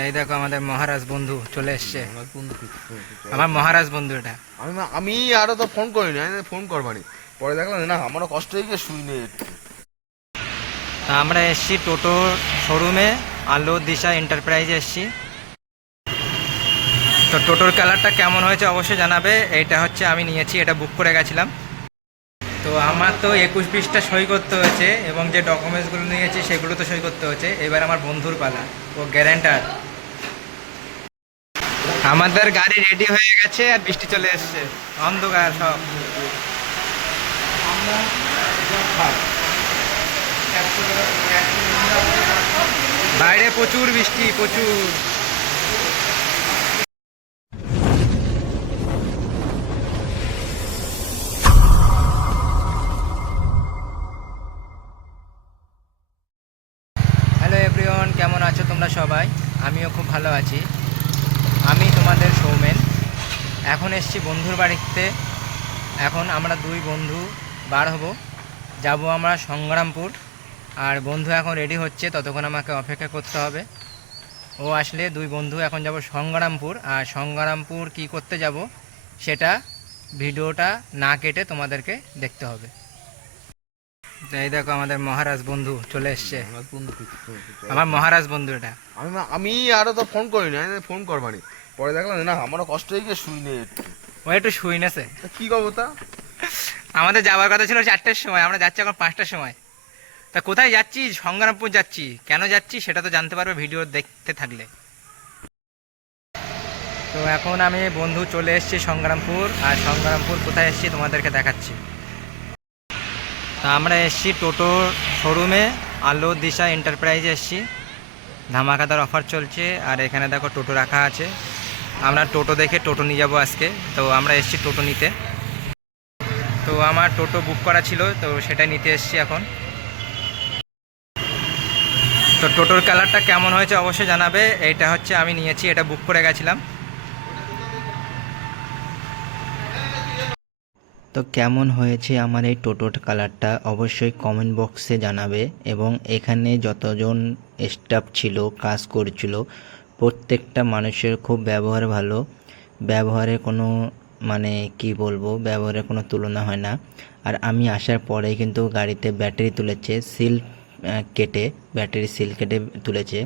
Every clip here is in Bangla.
এই দেখো আমাদের মহারাজ বন্ধু চলে এসছে। আমার বন্ধু আমার মহারাজ বন্ধু এটা। আমি আরো তো ফোন করিনি, আমি ফোন করবানি। পরে দেখলাম না, আমারও কষ্ট হয়ে গিয়ে শুই নেই একটু। তা আমরা এসছি টোটো শোরুমে, আলো দিশা এন্টারপ্রাইজে এসছি। তো টোটোর কালারটা কেমন হয়েছে অবশ্যই জানাবে। এইটা হচ্ছে আমি নিয়েছি, এটা বুক করে গেছিলাম। তো আমার তো 21-20টা সই করতে হয়েছে এবং যে ডকুমেন্টসগুলো নিয়েছি সেগুলো তো সই করতে হয়েছে। এবার আমার বন্ধুর পালা, ও গ্যারেন্টার। আমাদের গাড়ি রেডি হয়ে গেছে আর বৃষ্টি চলে এসছে, অন্ধকার সব। বাইরে প্রচুর বৃষ্টি, প্রচুর। হ্যালো এভরিওয়ান, কেমন আছো তোমরা সবাই? আমিও খুব ভালো আছি। আমি তোমাদের সৌমেন। এখন এসছি বন্ধুর বাড়িতে। এখন আমরা দুই বন্ধু বার হব, যাব আমরা সংগ্রামপুর। আর বন্ধু এখন রেডি হচ্ছে, ততক্ষণ আমাকে অপেক্ষা করতে হবে। ও আসলে দুই বন্ধু এখন যাব সংগ্রামপুর। আর সংগ্রামপুর কি করতে যাব সেটা ভিডিওটা না কেটে তোমাদেরকে দেখতে হবে। এই দেখো আমাদের মহারাজ বন্ধু চলে এসছে। আমার বন্ধু আমার মহারাজ বন্ধু এটা। আমি আরো তো ফোন করিনি, আমি ফোন করবানি। পরে দেখলাম না, আমারও কষ্ট হয়ে গিয়ে শুই নেই একটু। ও একটু শুই নেছে। তা কি করবো তা? আমাদের যাওয়ার কথা ছিল 4টের সময়, আমরা যাচ্ছি এখন 5টার সময়। তা কোথায় যাচ্ছি? সংগ্রামপুর যাচ্ছি। কেন যাচ্ছি সেটা তো জানতে পারবে ভিডিও দেখতে থাকলে। তো এখন আমি বন্ধু চলে এসেছি সংগ্রামপুর। আর সংগ্রামপুর কোথায় এসেছি তোমাদেরকে দেখাচ্ছি। তা আমরা এসেছি টোটোর শোরুমে, আলো দিশা এন্টারপ্রাইজে এসেছি। ধামাকাদার অফার চলছে। আর এখানে দেখো টোটো রাখা আছে। আমরা টোটো দেখে টোটো নিয়ে যাবো আজকে। তো আমরা এসেছি টোটো নিতে। তো আমার টোটো বুক করা ছিল, তো সেটাই নিতে এসেছি এখন। তো টোটোর কালারটা কেমন হয়েছে অবশ্যই জানাবে। এইটা হচ্ছে আমি নিয়েছি, এটা বুক করে গেছিলাম। তো কেমন হয়েছে আমার এই টোটোর কালারটা অবশ্যই কমেন্ট বক্সে জানাবে। এবং এখানে যতজন স্টাফ ছিল, কাজ করছিল, প্রত্যেকটা মানুষের খুব ব্যবহার ভালো। ব্যবহারে কোনো কি বলবো, ব্যবহারের কোনো তুলনা হয় না। আর আমি আসার পরেই কিন্তু গাড়িতে ব্যাটারি তুলেছে, সিল কেটে, ব্যাটারি সিল কেটে তুলেছে।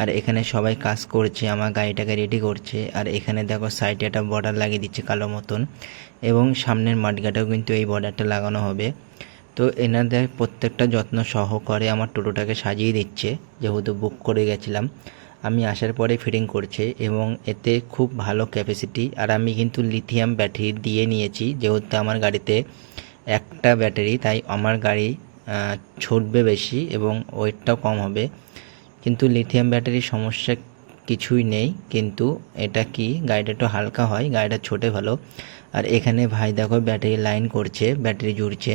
আর এখানে সবাই কাজ করছে, আমার গাড়িটাকে রেডি করছে। আর এখানে দেখো সাইডে একটা বর্ডার লাগিয়ে দিচ্ছে কালো মতন, এবং সামনের মাঠগাটাও কিন্তু এই বর্ডারটা লাগানো হবে। তো এনাদের প্রত্যেকটা যত্ন সহকারে আমার টোটোটাকে সাজিয়ে দিচ্ছে, যেহেতু বুক করে গেছিলাম। আমি আসার পরে ফিটিং করছে এবং এতে খুব ভালো ক্যাপাসিটি। আর আমি কিন্তু লিথিয়াম ব্যাটারি দিয়ে নিয়েছি, যেহেতু আমার গাড়িতে একটা ব্যাটারি, তাই আমার গাড়ি ছুটবে বেশি এবং ওয়েটটাও কম হবে। কিন্তু লিথিয়াম ব্যাটারির সমস্যা কিছুই নেই, কিন্তু এটা কি গাড়িটা একটু হালকা হয়, গাড়িটা ছোটে ভালো। আর এখানে ভাই দেখো ব্যাটারি লাইন করছে, ব্যাটারি জুড়ছে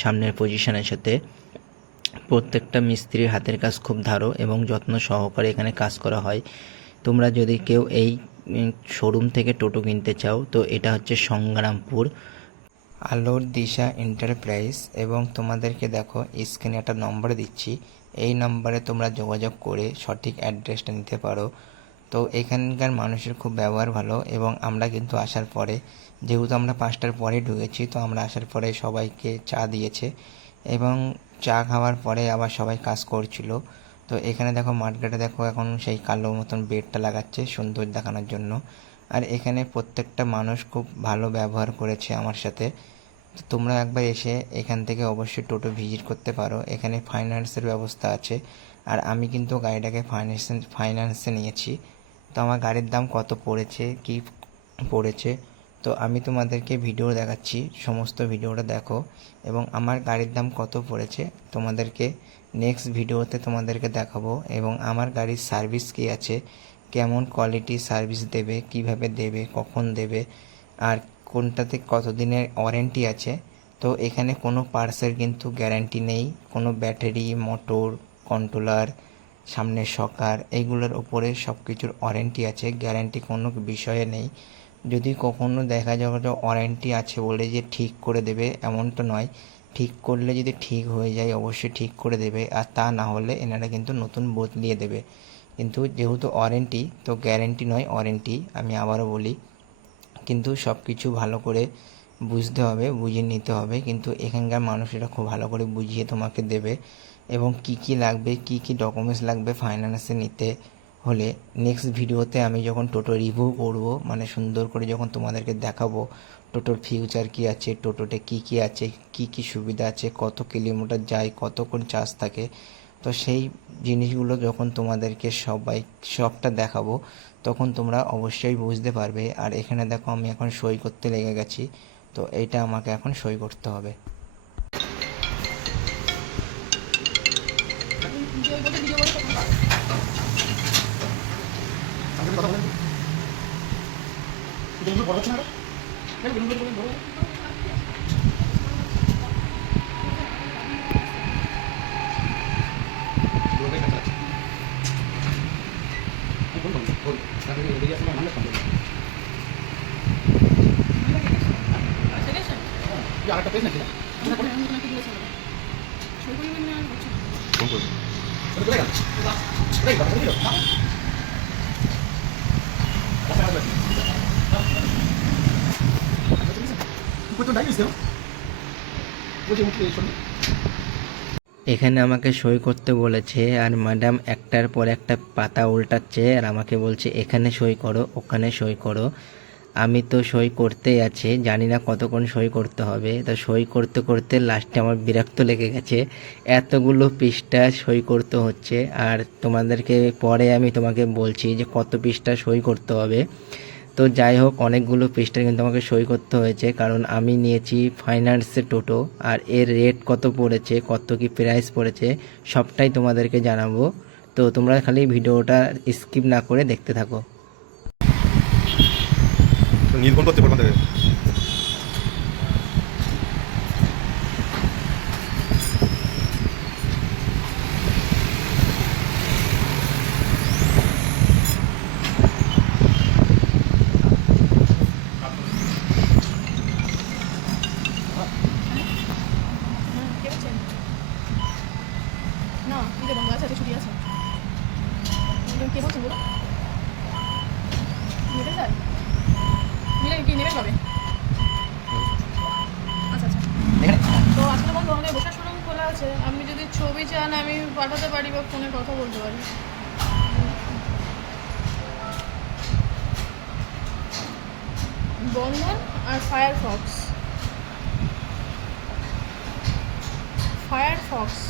সামনের পজিশনের সাথে। প্রত্যেকটা মিস্ত্রির হাতের কাজ খুব ধারো এবং যত্ন সহকারে এখানে কাজ করা হয়। তোমরা যদি কেউ এই শোরুম থেকে টোটো কিনতে চাও, তো এটা হচ্ছে সংগ্রামপুর, আলোর দিশা এন্টারপ্রাইজ। এবং তোমাদেরকে দেখো স্ক্রিনে একটা নম্বর দিচ্ছি, এই নম্বরে তোমরা যোগাযোগ করে সঠিক অ্যাড্রেসটা নিতে পারো। তো এখানকার মানুষের খুব ব্যবহার ভালো। এবং আমরা কিন্তু আসার পরে, যেহেতু আমরা 5টার পরে ঢুকেছি, তো আমরা আসার পরে সবাইকে চা দিয়েছে এবং চা খাওয়ার পরে আবার সবাই কাজ করছিল। তো এখানে দেখো মাঠঘাটে দেখো এখন সেই কালো মতন বেডটা লাগাচ্ছে সুন্দর দেখানোর জন্য। আর এখানে প্রত্যেকটা মানুষ খুব ভালো ব্যবহার করেছে আমার সাথে। তো তোমরা একবার এসে এখান থেকে অবশ্যই টোটো ভিজিট করতে পারো। এখানে ফাইন্যান্সের ব্যবস্থা আছে। আর আমি কিন্তু গাড়িটাকে ফাইন্যান্সে নিয়েছি। তো আমার গাড়ির দাম কত পড়েছে, কি পড়েছে, তো আমি তোমাদেরকে ভিডিও দেখাচ্ছি, সমস্ত ভিডিওটা দেখো। এবং আমার গাড়ির দাম কত পড়েছে তোমাদেরকে নেক্সট ভিডিওতে তোমাদেরকে দেখাবো। এবং আমার গাড়ির সার্ভিস কী আছে, কেমন কোয়ালিটি সার্ভিস দেবে, কিভাবে দেবে, কখন দেবে, আর কোনটাতে কত দিনের ওয়ারেন্টি আছে। তো এখানে কোনো পার্টসের কিন্তু গ্যারান্টি নেই, কোনো ব্যাটারি, মোটর, কন্ট্রোলার, সামনের শকার, এইগুলোর উপরে সব কিছুর ওয়ারেন্টি আছে, গ্যারান্টি কোনো বিষয়ে নেই। যদি কখনো দেখা যাবে যে ওয়ারেন্টি আছে বলে যে ঠিক করে দেবে, এমন তো নয়। ঠিক করলে যদি ঠিক হয়ে যায় অবশ্যই ঠিক করে দেবে, আর তা না হলে এনারা কিন্তু নতুন বদলিয়ে দেবে। কিন্তু যেহেতু ওয়ারেন্টি, তো গ্যারেন্টি নয় ওয়ারেন্টি, আমি আবারও বলি। কিন্তু সব কিছু ভালো করে বুঝতে হবে, বুঝে নিতে হবে। কিন্তু এখানকার মানুষেরা খুব ভালো করে বুঝিয়ে তোমাকে দেবে, এবং কি কি লাগবে, কি কি ডকুমেন্টস লাগবে ফাইন্যান্সে নিতে হলে নেক্সট ভিডিওতে আমি যখন টোটো রিভিউ করব, মানে সুন্দর করে যখন তোমাদেরকে দেখাবো টোটোর ফিউচার কি আছে, টোটোতে কি কি আছে, কি কি সুবিধা আছে, কত কিলোমিটার যায়, কত করে চার্জ থাকে, তো সেই জিনিসগুলো যখন তোমাদেরকে সবটা দেখাবো তখন তোমরা অবশ্যই বুঝতে পারবে। আর এখানে দেখো আমি এখন সই করতে লেগে গেছি, তো এইটা আমাকে এখন সই করতে হবে। আরেকটা পেজ নাকি এখানে আমাকে সই করতে বলেছে, আর ম্যাডাম একটার পর একটা পাতা উল্টাচ্ছে আর আমাকে বলছে এখানে সই করো, ওখানে সই করো। আমি তো সই করতেই আছি, জানি না কতক্ষণ সই করতে হবে। তো সই করতে করতে লাস্টে আমার বিরক্ত লেগে গেছে, এতগুলো পৃষ্ঠা সই করতে হচ্ছে। আর তোমাদেরকে পরে আমি তোমাকে বলছি যে কত পৃষ্ঠা সই করতে হবে। তো যাই হোক, অনেকগুলো পৃষ্ঠা কিন্তু আমাকে সই করতে হয়েছে, কারণ আমি নিয়েছি ফাইন্যান্সে টোটো, আর এর রেট কত পড়েছে, কত কি প্রাইস পড়েছে সবটাই তোমাদেরকে জানাবো। তো তোমরা খালি ভিডিওটা স্কিপ না করে দেখতে থাকো। নীল ফোন করতে পারবেন থেকে না দিদি বন্ধ আছে, ছুটি আছে। কে বলছেন বলো? নেবে স্যার? নিলে কি নেবেন কবে? আচ্ছা আচ্ছা। তো আসলে বন্ধু আমাদের বসার শোরুম খোলা আছে, আপনি যদি ছবি চান আমি পাঠাতে পারি বা ফোনে কথা বলতে পারি। বন্ধন আর ফায়ারফক্স। ফায়ারফক্স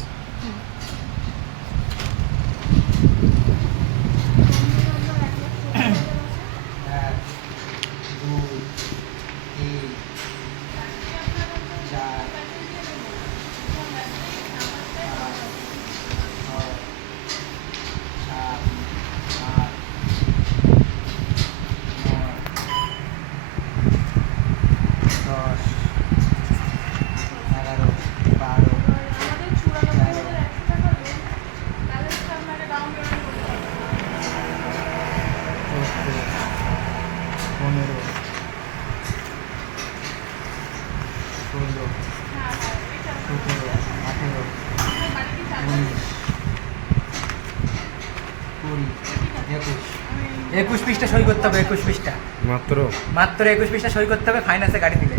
আমাদের 94,100 টাকা লোন, ব্যালেন্সটা আপনাকে ডাউন পেমেন্ট করতে হবে। 15, 16, হ্যাঁ হ্যাঁ, এটা 17, 18, আপনার বাড়ি কি চার 19, 20, 21। 21 পৃষ্ঠা সই করতে হবে, 21 পৃষ্ঠা মাত্র মাত্র 21 পৃষ্ঠা সই করতে হবে ফাইন্যান্সে গাড়ি দিলে।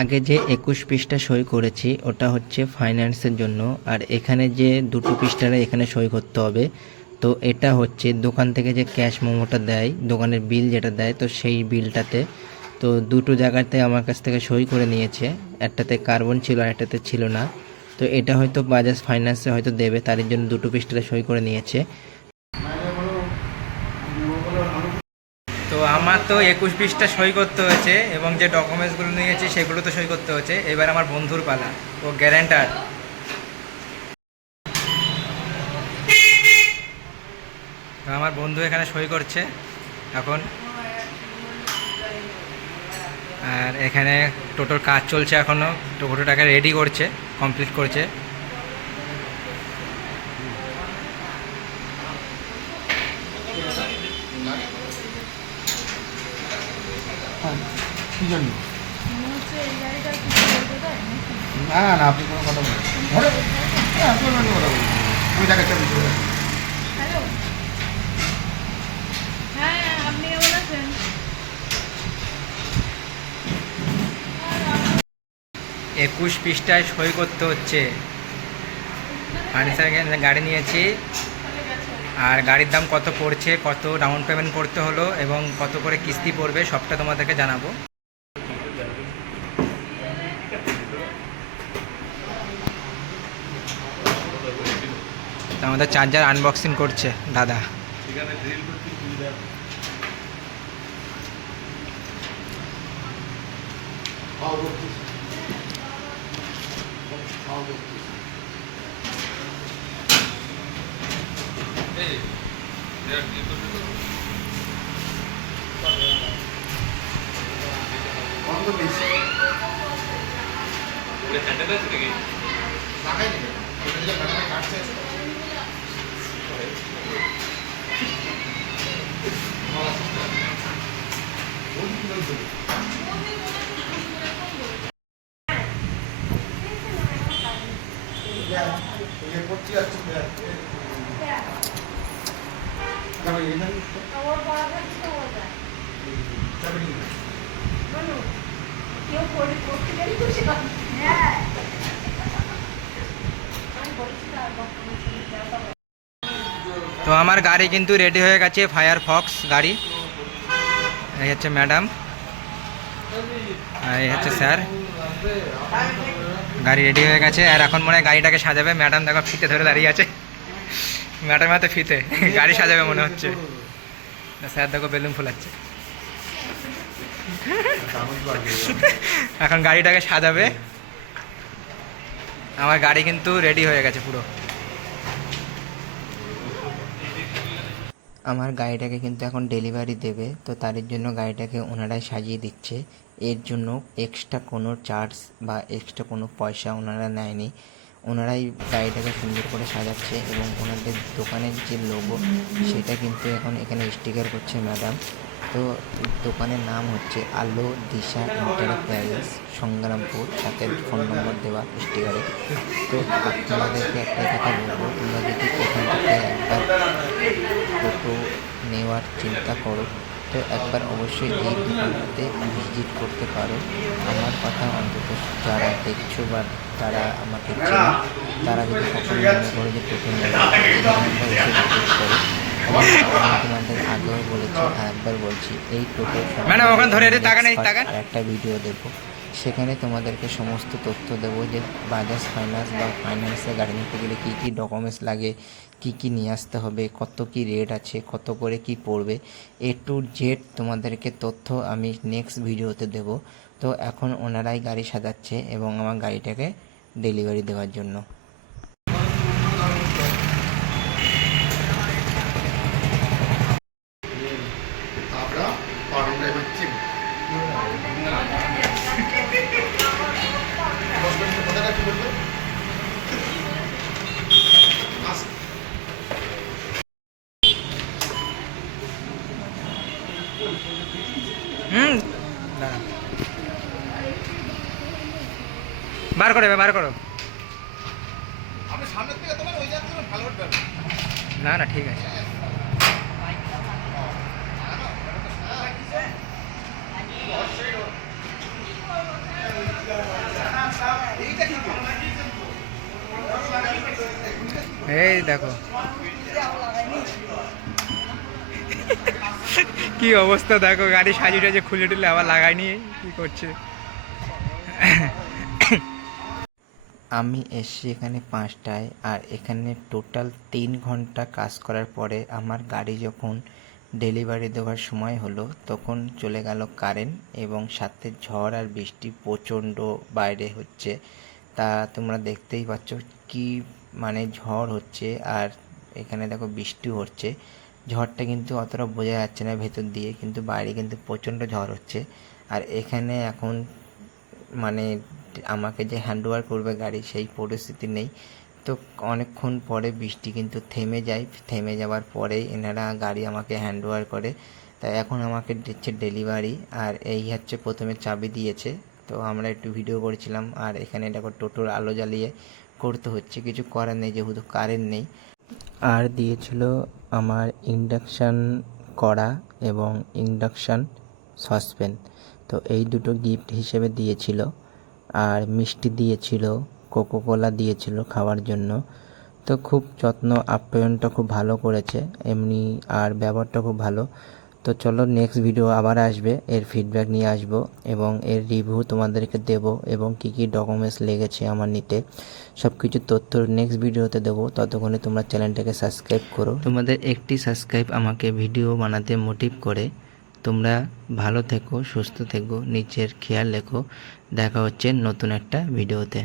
আগে যে 21 পৃষ্ঠা সই করেছি ওটা হচ্ছে ফাইন্যান্সের জন্য, আর এখানে যে দুটো পৃষ্ঠাটা এখানে সই করতে হবে, তো এটা হচ্ছে দোকান থেকে যে ক্যাশ মোমোটা দেয়, দোকানের বিল যেটা দেয়, তো সেই বিলটাতে। তো দুটো জায়গাতে আমার কাছ থেকে সই করে নিয়েছে, একটাতে কার্বন ছিল আর একটাতে ছিল না। তো এটা হয়তো বাজাজ ফাইন্যান্সে হয়তো দেবে, তার জন্য দুটো পৃষ্ঠাতে সই করে নিয়েছে। তো আমার তো 21 পৃষ্ঠা সই করতে হয়েছে, এবং যে ডকুমেন্টসগুলো নিয়েছি সেগুলো তো সই করতে হয়েছে। এবার আমার বন্ধুর পালা, ও গ্যারান্টার। তো আমার বন্ধু এখানে সই করছে এখন, আর এখানে টোটোর কাজ চলছে এখনও, টোটোটাকে রেডি করছে, কমপ্লিট করছে। কি জন্য? মনে হচ্ছে এই গাড়িটা কিছু বলতে দেয় নাকি? না না, আপনি কোনো কথা বলুন। ধরে আপনি কোনো কথা বলুন, আমি দেখাচ্ছি। হ্যালো, 21 পৃষ্ঠায় সই করতে হচ্ছে। ফার্নিচার গাড়ি নিয়েছি, আর গাড়ির দাম কত পড়ছে, কত ডাউন পেমেন্ট করতে হলো এবং কত করে কিস্তি পড়বে সবটা তোমাদেরকে জানাবো। তো আমাদের চার্জার আনবক্সিং করছে দাদা। তো আমার গাড়ি কিন্তু রেডি হয়ে গেছে, ফায়ারফক্স গাড়ি। এই হচ্ছে ম্যাডাম, আর এই হচ্ছে স্যার। গাড়ি রেডি হয়ে গেছে, আর এখন মনে হয় গাড়িটাকে সাজাবে। ম্যাডাম দেখো ফিতে ধরে দাঁড়িয়ে আছে, ম্যাডাম হাতে ফিতে, গাড়ি সাজাবে মনে হচ্ছে। স্যার দেখো বেলুন ফোলাচ্ছে। এখন গাড়িটাকে সাজাবে। আমার গাড়ি কিন্তু রেডি হয়ে গেছে পুরো। আমার গাড়িটাকে কিন্তু এখন ডেলিভারি দেবে, তো তার জন্য গাড়িটাকে ওনারাই সাজিয়ে দিচ্ছে। এর জন্য এক্সট্রা কোনো চার্জ বা এক্সট্রা কোনো পয়সা ওনারা নেয়নি। ওনারাই গাড়িটাকে সুন্দর করে সাজাচ্ছে এবং ওনাদের দোকানের যে লোগো সেটা কিন্তু এখন এখানে স্টিকার করছে ম্যাডাম। তো দোকানের নাম হচ্ছে আলো দিশা এন্টারপ্রাইজেস, সংগ্রামপুর, সাথে ফোন নম্বর দেওয়া স্টিকারে। তো আপনাদেরকে একটাই কথা বলবো, তোমরা যদি এখান থেকে একবার টোটো নেওয়ার চিন্তা করো তো একবার অবশ্যই এই দোকানটাতে ভিজিট করতে পারো। আমার কথা অন্তত যারা দেখছো বা তারা আমাকে চেনো, তারা যদি কখনো মনে করো যে টোটো নেবে, এই দোকানটা এসে ভিজিট করো। এবং আমি তোমাদের আগেও বলেছি আর একবার বলছি, এই টোটো একটা ভিডিও দেবো, সেখানে তোমাদেরকে সমস্ত তথ্য দেবো যে বাজাজ ফাইন্যান্স বা ফাইন্যান্সে গাড়ি নিতে গেলে কী কী ডকুমেন্টস লাগে, কী কী নিয়ে আসতে হবে, কত কী রেট আছে, কত করে কি পড়বে, A to Z তোমাদেরকে তথ্য আমি নেক্সট ভিডিওতে দেব। তো এখন ওনারাই গাড়ি সাজাচ্ছে এবং আমার গাড়িটাকে ডেলিভারি দেওয়ার জন্য। বার করো। না না ঠিক আছে। এই দেখো কি অবস্থা, দেখো গাড়ি সাজিয়ে যে খুলে টুলে আবার লাগায়নি, কি করছে। আমি এসছি এখানে 5টায়, আর এখানে টোটাল 3 ঘন্টা কাজ করার পরে আমার গাড়ি যখন ডেলিভারি দেওয়ার সময় হলো তখন চলে গেল কারেন্ট, এবং সাথে ঝড় আর বৃষ্টি প্রচণ্ড বাইরে হচ্ছে। তা তোমরা দেখতেই পাচ্ছ কি মানে ঝড় হচ্ছে, আর এখানে দেখো বৃষ্টিও হচ্ছে। ঝড়টা কিন্তু অতটা বোঝা যাচ্ছে না ভেতর দিয়ে, কিন্তু বাইরে কিন্তু প্রচণ্ড ঝড় হচ্ছে। আর এখানে এখন মানে আমাকে যে হ্যান্ড ওভার করবে গাড়ি সেই পরিস্থিতি নেই। তো অনেকক্ষণ পরে বৃষ্টি কিন্তু থেমে যায়, থেমে যাওয়ার পরেই এনারা গাড়ি আমাকে হ্যান্ড ওভার করে। তাই এখন আমাকে দিচ্ছে ডেলিভারি, আর এই হচ্ছে প্রথমে চাবি দিয়েছে। তো আমরা একটু ভিডিও করেছিলাম, আর এখানে দেখো টোটোর আলো জ্বালিয়ে করতে হচ্ছে, কিছু করার নেই যেহেতু কারেন্ট নেই। আর দিয়েছিল আমার ইন্ডাকশান কড়া এবং ইন্ডাকশান সসপ্যান, তো এই দুটো গিফট হিসেবে দিয়েছিল। আর মিষ্টি দিয়েছিল, কোকোকোলা দিয়েছিল খাওয়ার জন্য। তো খুব যত্ন আপ্যায়নটা খুব ভালো করেছে এমনি, আর ব্যবহারটা খুব ভালো। তো চলো নেক্সট ভিডিও আবার আসবে, এর ফিডব্যাক নিয়ে আসবো এবং এর রিভিউ তোমাদেরকে দেব এবং কি কি ডকুমেন্টস লেগেছে আমার নিতে সব কিছু তথ্য নেক্সট ভিডিওতে দেবো। ততক্ষণে তোমরা চ্যানেলটাকে সাবস্ক্রাইব করো। তোমাদের একটি সাবস্ক্রাইব আমাকে ভিডিও বানাতে মোটিভ করে। তোমরা ভালো থেকো, সুস্থ থেকো, নিজের খেয়াল রেখো। দেখা হচ্ছে নতুন একটা ভিডিওতে।